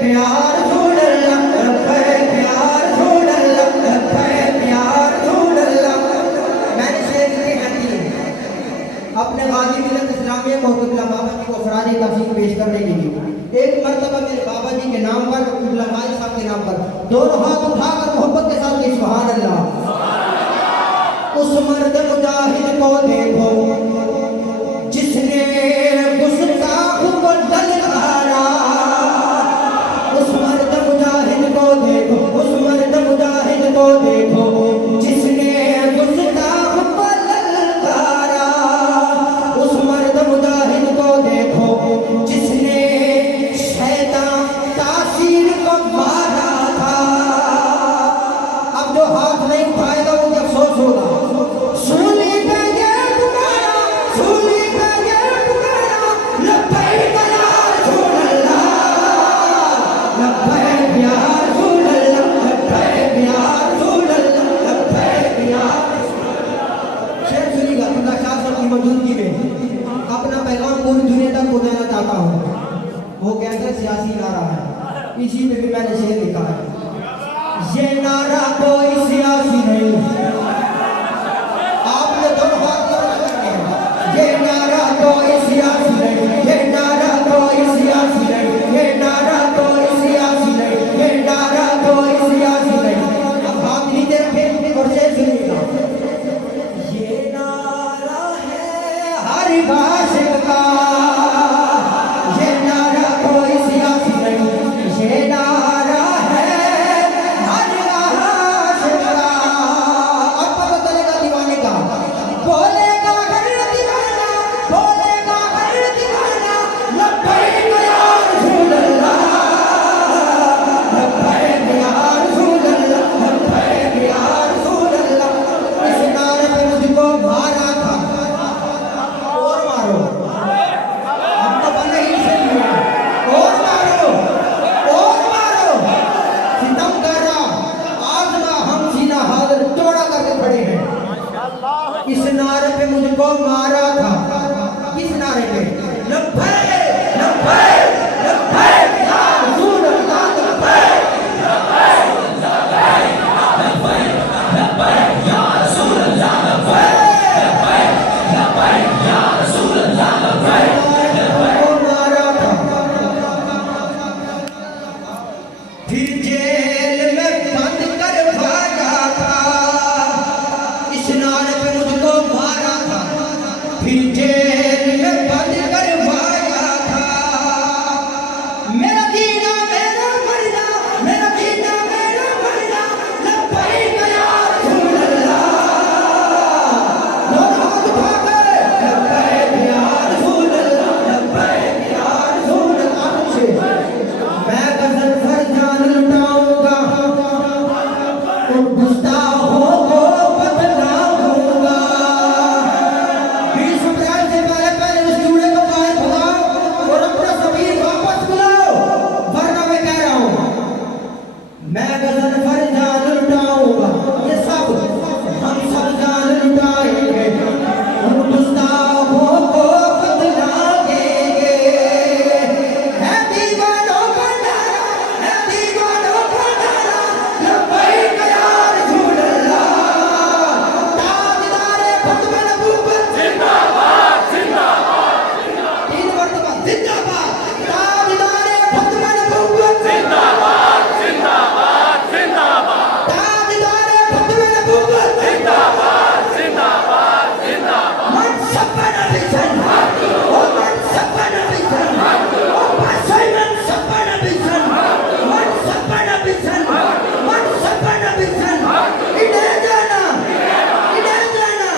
प्यार रसूल अल्लाह, लब्बैक या रसूल अल्लाह, लब्बैक या रसूल अल्लाह। मैंने शेर की हदी अपने गाजी मिलत इस्लामिया मोहतमिला बाबा जी को फरारी तफसील पेश करने के लिए एक मरतबा मेरे बाबा जी के नाम पर, भाई साहब के नाम पर दोनों हाथ उठाकर मोहब्बत के साथ सुभान अल्लाह। उस मर्द मुजाहिद को देखो जिसने गुस्ताख को ललकारा, उस मर्द मुजाहिद को देखो, उस मर्द मुजाहिद को देखो जिसने गुस्ताख को ललकारा, उस मर्द मुजाहिद को देखो जिसने शैतान तासीर को मारा था। अब जो हाथ नहीं उठाएगा वो अफसोस होगा। सूली पे ये पुकारा, सूली पे ये पुकारा, लब्बैक या रसूल अल्लाह, लब्बैक या रसूल अल्लाह, लब्बैक या रसूल अल्लाह, लब्बैक या रसूल अल्लाह। शेर सुनिएगा, अब्दुल्ला शाह साहब की मौजूदगी में अपना पैगाम पूरी दुनिया तक पहुंचाना चाहता हूँ। वो कहते सियासी नारा है, इसी पे भी मैंने शेर लिखा है। ये नारा कोई सियासी नहीं, आपने दोनों हाथ जोड़े हैं। ये नारा कोई सियासी नहीं, ये नारा कोई सियासी नहीं, ये नारा कोई सियासी नहीं, ये नारा कोई सियासी नहीं। अब हाथ नीचे रखें और शेर सुनिएगा। ये नारा है हर आशिक का, ये नारा कोई सियासी नहीं, ये नारा है हर आशिक का। अब पता चलेगा दीवाने का, बोलेगा हर दीवाना, बोलेगा हर दीवाना, लब्बैक या रसूल अल्लाह, लब्बैक या रसूल अल्लाह, लब्बैक या रसूल अल्लाह। इस नारे पे मुझको मारा था और मारो, अब तो बने ही से हुआ, और मारो, और मारो। सितम करा आजमा हम सीना हाजिर तोड़ा करके खड़े हैं। इस नारे पे मुझको मारा था, किस नारे पे? लब्बैक लब्बैक लब्बैक या रसूल अल्लाह, लब्बैक लब्बैक लब्बैक या रसूल अल्लाह, लब्बैक लब्बैक या रसूल अल्लाह, लब्बैक मारा था। फिर जेल में बंद करवाया था, इस नारे पे मुझको मारा था। फिर जेल में बंद करवाया था। मेरा जीना मेरा मरना, मेरा जीना मेरा मरना, लब्बैक या रसूल अल्लाह। दोनों हाथ उठा के लब्बैक या रसूल अल्लाह, लब्बैक या रसूल अल्लाह से मैं गजल पर जान लुटाऊंगा, उन गुस्ताखों को बदलाऊंगा। 20 अप्रैल से पहले इस जूड़े को बाहर भगाओ और अपना ज़मीर वापस बुलाओ, वरना मैं कह रहा हूँ मैं गजल पर जान लुटाऊंगा। ये सब हम सब जान लुटाएंगे, उन गुस्ताखों को बदलाएंगे। है दीवानों का नारा, है दीवानों का नारा, लब्बैक या रसूल अल्लाह। ताजदारे खत्म नबूवत जिंदाबाद, जिंदाबाद, तीन मरतबा जिंदाबाद। ताजदारे खत्म नबूवत जिंदाबाद, जिंदाबाद, जिंदाबाद। ताजदारे खत्म नबूवत जिंदाबाद, जिंदाबाद, जिंदाबाद। मन सपना बिसन, ओ मन सपना बिसन, ओ पासैन सपना बिसन, मन सपना बिसन, मन सपना बिसन। इधर जाना, इधर जाना,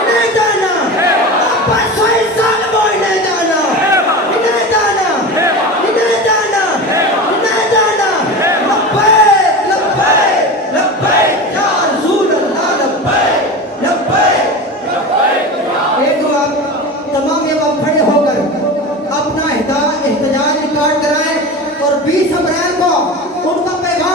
इधर जाना, पासैन साल बोल इधर जाना, इधर जाना, इधर जाना, इधर जाना। लब्बैक लब्बैक लब्बैक या रसूल अल्लाह, लब्बैक लब्बैक लब्बैक। एक बार तमाम ये बात खड़े होकर अपना एहतजाज रिकॉर्ड कराएं और 20 अप्रैल को उनका पैगाम